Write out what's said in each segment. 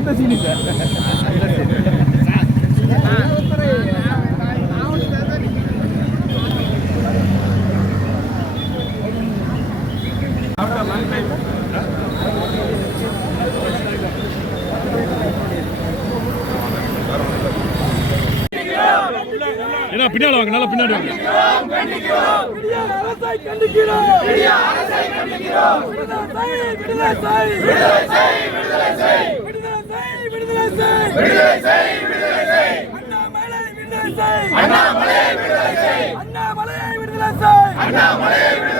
இந்த சீனி சார் ஏன்னா பின்னாடி வாங்க நல்லா பின்னாடி வாங்க அண்ணாமலை விடுதலை செய் அண்ணாமலை விடுதலை செய் அண்ணாமலை விடுதலை செய்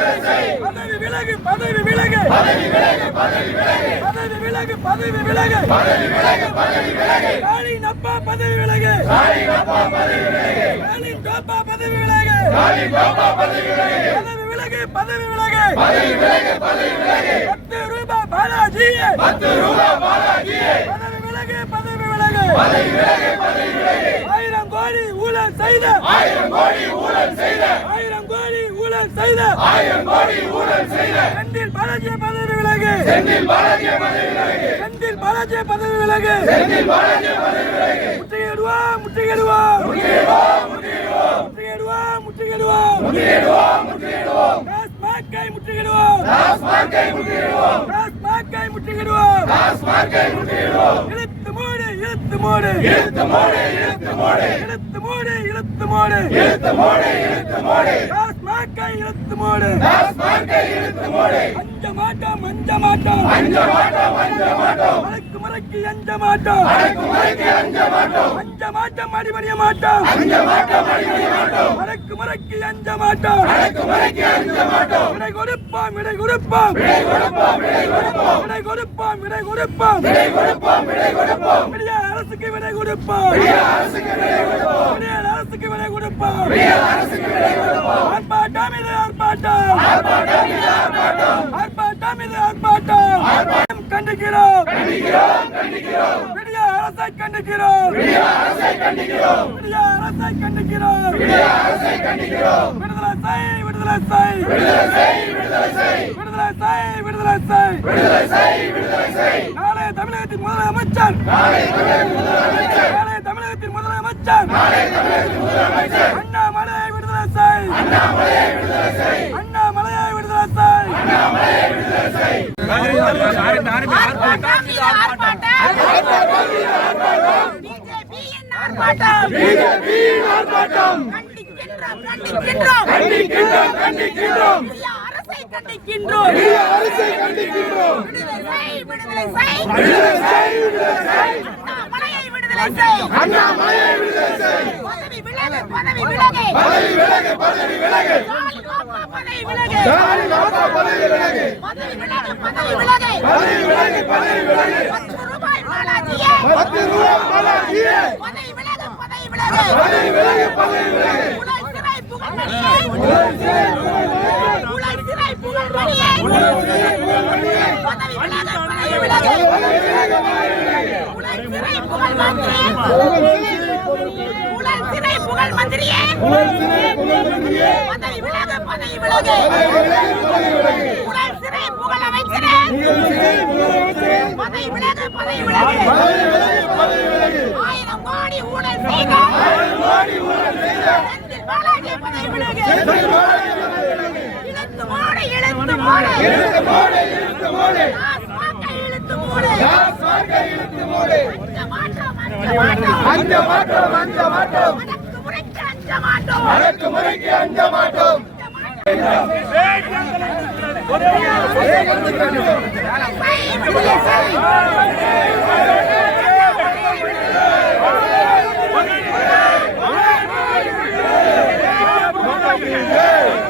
விலகு பதவி விலகு பதவி விலகு பதவி விலகு பதவி விலகு பதவி விலகு பதவி விலகு பதவி விலகு ஸ்டாலின் அப்பா பதவி விலகு ஸ்டாலின் அப்பா பதவி விலகு ஸ்டாலின் டோப்பா பதவி விலகு ஸ்டாலின் டோப்பா பதவி விலகு பதவி விலகு பதவி விலகு பதவி விலகு பதவி விலகு பத்து ரூபாய் பாலாஜியே பத்து ரூபாய் பாலாஜியே பதவி விலகு பதவி விலகு பதவி விலகு பதவி விலகு ஆயிரம் கோடி ஊழல் செய்த ஆயிரம் கோடி ஊழல் செய்த ஆயிரம் ஊழல் செய்த ஆயிரம் கோடி ஊழல் செய்த செந்தில் பாலாஜி பதவி விலகு. செந்தில் பாலாஜி பதவி விலகு. செந்தில் பாலாஜி பதவி விலகு. செந்தில் பாலாஜி பதவி விலகு. முற்றுகையிடுவோம் முற்றுகையிடுவோம். முற்றுகையிடுவோம் முற்றுகையிடுவோம். முற்றுகையிடுவோம் முற்றுகையிடுவோம். முற்றுகையிடுவோம் டாஸ்மார்க்கை முற்றுகையிடுவோம். டாஸ்மார்க்கை முற்றுகையிடுவோம். டாஸ்மார்க்கை முற்றுகையிடுவோம். டாஸ்மார்க்கை முற்றுகையிடுவோம். இழுத்து மூடு இழுத்து மூடு. இழுத்து மூடு இழுத்து மூடு. இழுத்து மூடு இழுத்து மூடு. இழுத்து மூடு இழுத்து மூடு. டாஸ்மார்க்கை இழுத்து மூடு. டாஸ்மார்க்கை இழுத்து மூடு. அஞ்ச மாட்டோம் அஞ்ச மாட்டோம். அஞ்ச மாட்டோம் அஞ்ச மாட்டோம். அடக்கு முறைக்கு அஞ்ச மாட்டோம். அடக்கு முறைக்கு அஞ்ச மாட்டோம். அஞ்ச மாட்டோம் அடிபடிய மாட்டோம். அஞ்ச மாட்டோம் அடிபடிய மாட்டோம். அடக்கு முறைக்கு அஞ்ச மாட்டோம். அடக்கு முறைக்கு அஞ்ச மாட்டோம். விடை கொடுப்போம் விடை கொடுப்போம். விடை கொடுப்போம் விடை கொடுப்போம். விடை கொடுப்போம் விடை கொடுப்போம். விடை கொடுப்போம் விடை கொடுப்போம். விடிய அரசுக்கு விடை கொடுப்போம். விடிய அரசுக்கு விடை கொடுப்போம். விடிய அரசுக்கு விடை கொடுப்போம். விடிய அரசுக்கு விடை கொடுப்போம். ஆர்ப்பாட்டம் இது ஆர்ப்பாட்டம். ஆர்ப்பாட்டம் இது ஆர்ப்பாட்டம். ஆர்ப்பாட்டம் இது ஆர்ப்பாட்டம் ஆர்ப்பாட்டம் கண்டிக்கிறோம். கண்டிக்கிறோம் கண்டிக்கிறோம் விடிய அரசை கண்டிக்கிறோம். விடிய அரசை கண்டிக்கிறோம். விடிய அரசை கண்டிக்கிறோம் விடிய அரசை கண்டிக்கிறோம் விடுதலை செய் விடுதலை செய். விடுதலை செய் விடுதலை செய். விடுதலை செய் விடுதலை செய் விடுதலை செய் விடுதலை செய் நாளை தமிழகத்தின் முதலமைச்சர். நாளை தமிழகத்தின் முதலமைச்சர். நாளை தமிழகத்தின் முதலமைச்சர். நாளை தமிழகத்தின் முதலமைச்சர் அண்ணாமலை விடுதலை செய் அண்ணாமலையை விடுதலை செய். அண்ணாமலையை விடுதலை செய். அண்ணாமலையை விடுதலை செய் ஆர்ப்பாட்டம் கண்டிக்கின்றோம் கண்டிக்கின்றோம் கண்டிக்கின்றோம் அரசை கண்டிக்கின்றோம் அரசை கண்டிக்கின்றோம் விடுதலை செய் விடுதலை செய் விடுதலை செய் விடுதலை செய் அண்ணாமலையை விடுதலை செய் அண்ணாமலையை விடுதலை செய். பதவி விலகு பதவி விலகு பதவி விலகு பதவி விலகு பதவி விலகு பதவி விலகு பதவி விலகு பதவி விலகு பதவி விலகு பத்து ரூபாய் பாலாஜியே பத்து ரூபா பாலாஜியே பதவி விலகு பதவி விலகு பதவி விலகு பதவி விலகு உலக சிறை புகழ்மணியே உலக சிறை புகழ்மணியே பதவி விலகு பதவி விலகு உலக சிறை புகழ் சிறை புகழ் மந்திரியே. புகழ் பதவி விலகு பதவி விலகு. பதவி விலகு பதவி பதவி விலகு பதவி விலகு. பதவி விலகு பதவி விலகு. அஞ்ச மாட்டோம் அஞ்ச மாட்டோம் அடக்கு முறைக்கு அஞ்ச மாட்டோம் Yeah.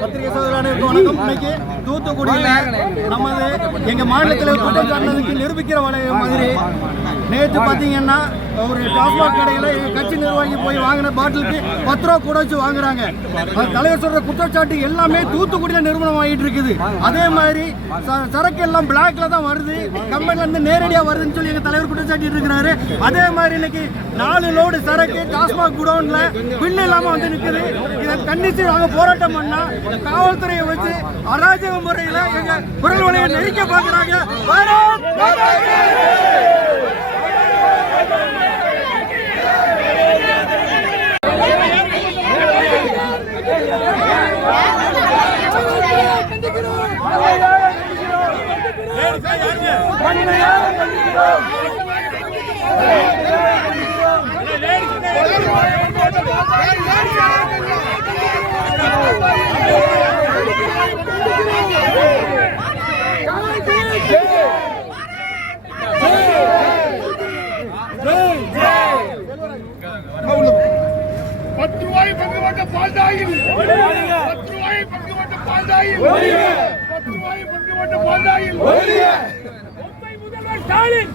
பத்திரிகை சோதரர்களுக்கு வணக்கம் இன்னைக்கு தூத்துக்குடியில் நமது எங்க மாநிலத்தில் குற்றம் சாட்டினதுக்கு நிரூபிக்கிற வளைய மாதிரி நேற்று பார்த்தீங்கன்னா ஒரு டாஸ்மாக் கடையில் கட்சி நிர்வாகி போய் வாங்கின பாட்டிலுக்கு பத்து ரூபா கூட வச்சு வாங்குறாங்க. தலைவர் சொல்ற குற்றச்சாட்டு எல்லாமே தூத்துக்குடியில் நிறுவனம் ஆகிட்டு இருக்குது. அதே மாதிரி ச- சரக்கு எல்லாம் பிளாக்ல தான் வருது. கம்பெனில இருந்து நேரடியா வருதுன்னு சொல்லி எங்க தலைவர் குற்றச்சாட்டு இருக்கிறாரு. அதே மாதிரி இன்னைக்கு நாலு லோடு சரக்கு டாஸ்மாக் குடோன்ல பில்லு இல்லாம வந்து நிக்குது. இதை கண்டிச்சு நாங்கள் போராட்டம் பண்ணா காவல்துறையை வச்சு அராஜக முறையில எங்க குரல் வலையை நெருக்க பாக்குறாங்க பாரத் பத்து ரூபாய் பங்கு வட்ட பால்தாயில் பத்து ரூபாய் பங்கு வட்ட பால்தாயில் பத்து ரூபாய் பங்கு ஸ்டாலின் மும்பை முதல்வர் ஸ்டாலின்.